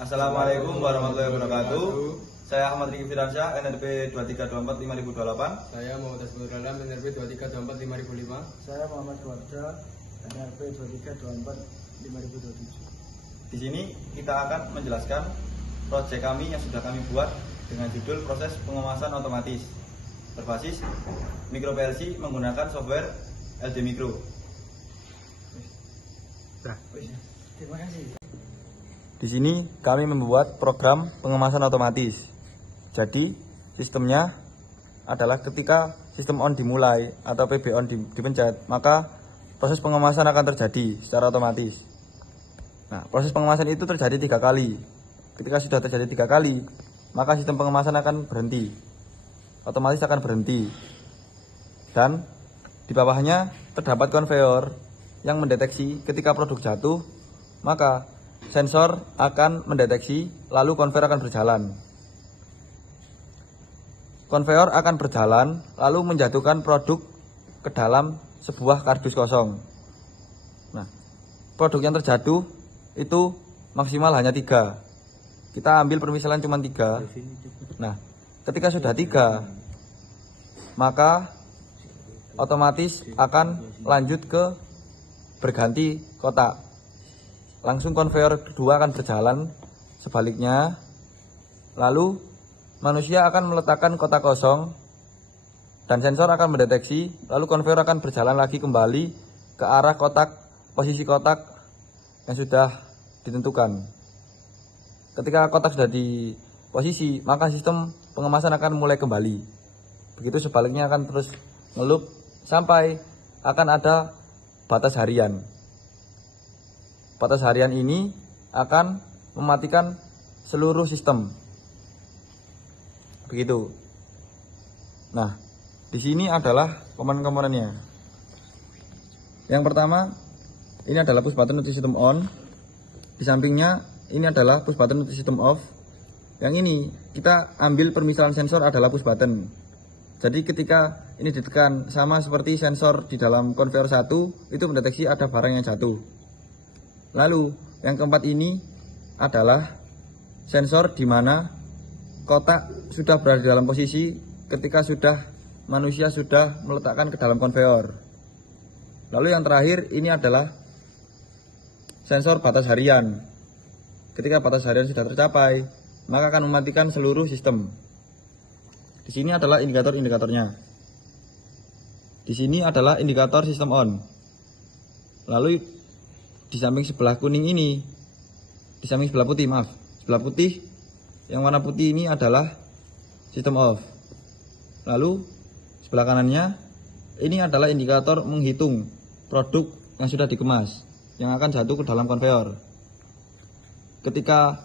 Assalamualaikum warahmatullahi wabarakatuh. Saya Ahmad Riki Firdansya, NRP 23245028. Saya Muhammad Asbul Alam, NRP 23245005. Saya Muhammad Warja, NRP 23245027. Di sini kita akan menjelaskan proyek kami yang sudah kami buat dengan judul proses pengemasan otomatis berbasis Micro PLC menggunakan software LD Micro. Terima kasih. Di sini kami membuat program pengemasan otomatis. Jadi sistemnya adalah ketika sistem on dimulai atau PB on dipencet, maka proses pengemasan akan terjadi secara otomatis. Nah, proses pengemasan itu terjadi 3 kali. Ketika sudah terjadi 3 kali, maka sistem pengemasan akan berhenti. Otomatis akan berhenti. Dan di bawahnya terdapat konveyor yang mendeteksi ketika produk jatuh, maka sensor akan mendeteksi, lalu konveyor akan berjalan. Konveyor akan berjalan, lalu menjatuhkan produk ke dalam sebuah kardus kosong. Nah, produk yang terjatuh itu maksimal hanya 3. Kita ambil permisalan cuma 3. Nah, ketika sudah 3, maka otomatis akan lanjut ke berganti kotak. Langsung konveyor kedua akan berjalan sebaliknya. Lalu manusia akan meletakkan kotak kosong dan sensor akan mendeteksi, lalu konveyor akan berjalan lagi kembali ke arah kotak, posisi kotak yang sudah ditentukan. Ketika kotak sudah di posisi, maka sistem pengemasan akan mulai kembali. Begitu sebaliknya akan terus ngelup sampai akan ada batas harian. Batas harian ini akan mematikan seluruh sistem. Begitu. Nah, di sini adalah komponen-komponennya. Yang pertama, ini adalah push button untuk sistem on. Di sampingnya ini adalah push button untuk sistem off. Yang ini kita ambil permisalan sensor adalah push button. Jadi ketika ini ditekan, sama seperti sensor di dalam konveyor 1 itu mendeteksi ada barang yang jatuh. Lalu yang keempat ini adalah sensor di mana kotak sudah berada dalam posisi ketika manusia sudah meletakkan ke dalam konveyor. Lalu yang terakhir ini adalah sensor batas harian. Ketika batas harian sudah tercapai, maka akan mematikan seluruh sistem. Di sini adalah indikator-indikatornya. Di sini adalah indikator sistem on. Lalu di samping sebelah kuning ini, di samping sebelah putih, sebelah putih, yang warna putih ini adalah sistem off. Lalu sebelah kanannya, ini adalah indikator menghitung produk yang sudah dikemas, yang akan jatuh ke dalam konveyor. Ketika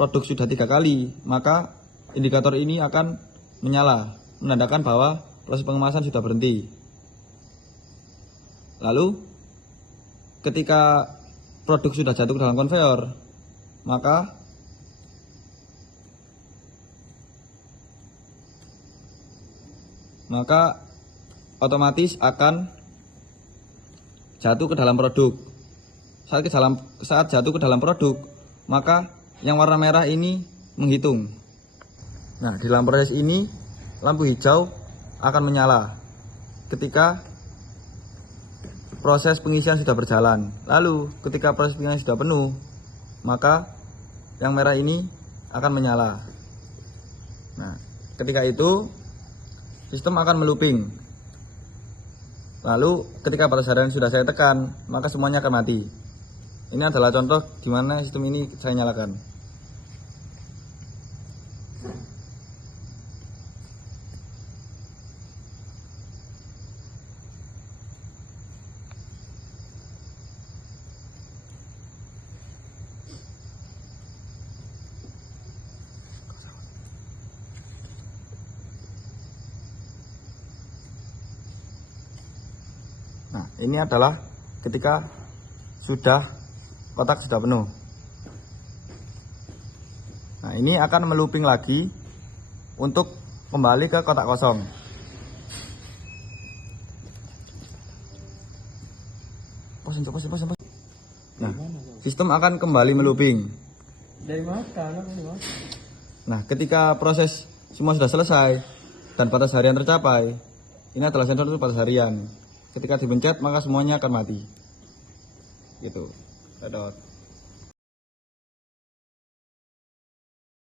produk sudah 3 kali, maka indikator ini akan menyala, menandakan bahwa proses pengemasan sudah berhenti. Lalu ketika produk sudah jatuh ke dalam konveyor, maka otomatis akan jatuh ke dalam produk. Saat jatuh ke dalam produk, maka yang warna merah ini menghitung. Nah, di dalam proses ini lampu hijau akan menyala ketika proses pengisian sudah berjalan. Lalu ketika proses pengisian sudah penuh, maka yang merah ini akan menyala. Nah, ketika itu sistem akan melooping. Lalu ketika batas harian sudah saya tekan, maka semuanya akan mati. Ini adalah contoh di mana sistem ini saya nyalakan. Nah, ini adalah ketika kotak sudah penuh. Nah, ini akan melooping lagi untuk kembali ke kotak kosong. Nah, sistem akan kembali melooping. Dari makan apa sih mas? Nah, ketika proses semua sudah selesai dan batas harian tercapai, ini adalah sensor untuk batas harian. Ketika dipencet maka semuanya akan mati. Gitu. Dadah.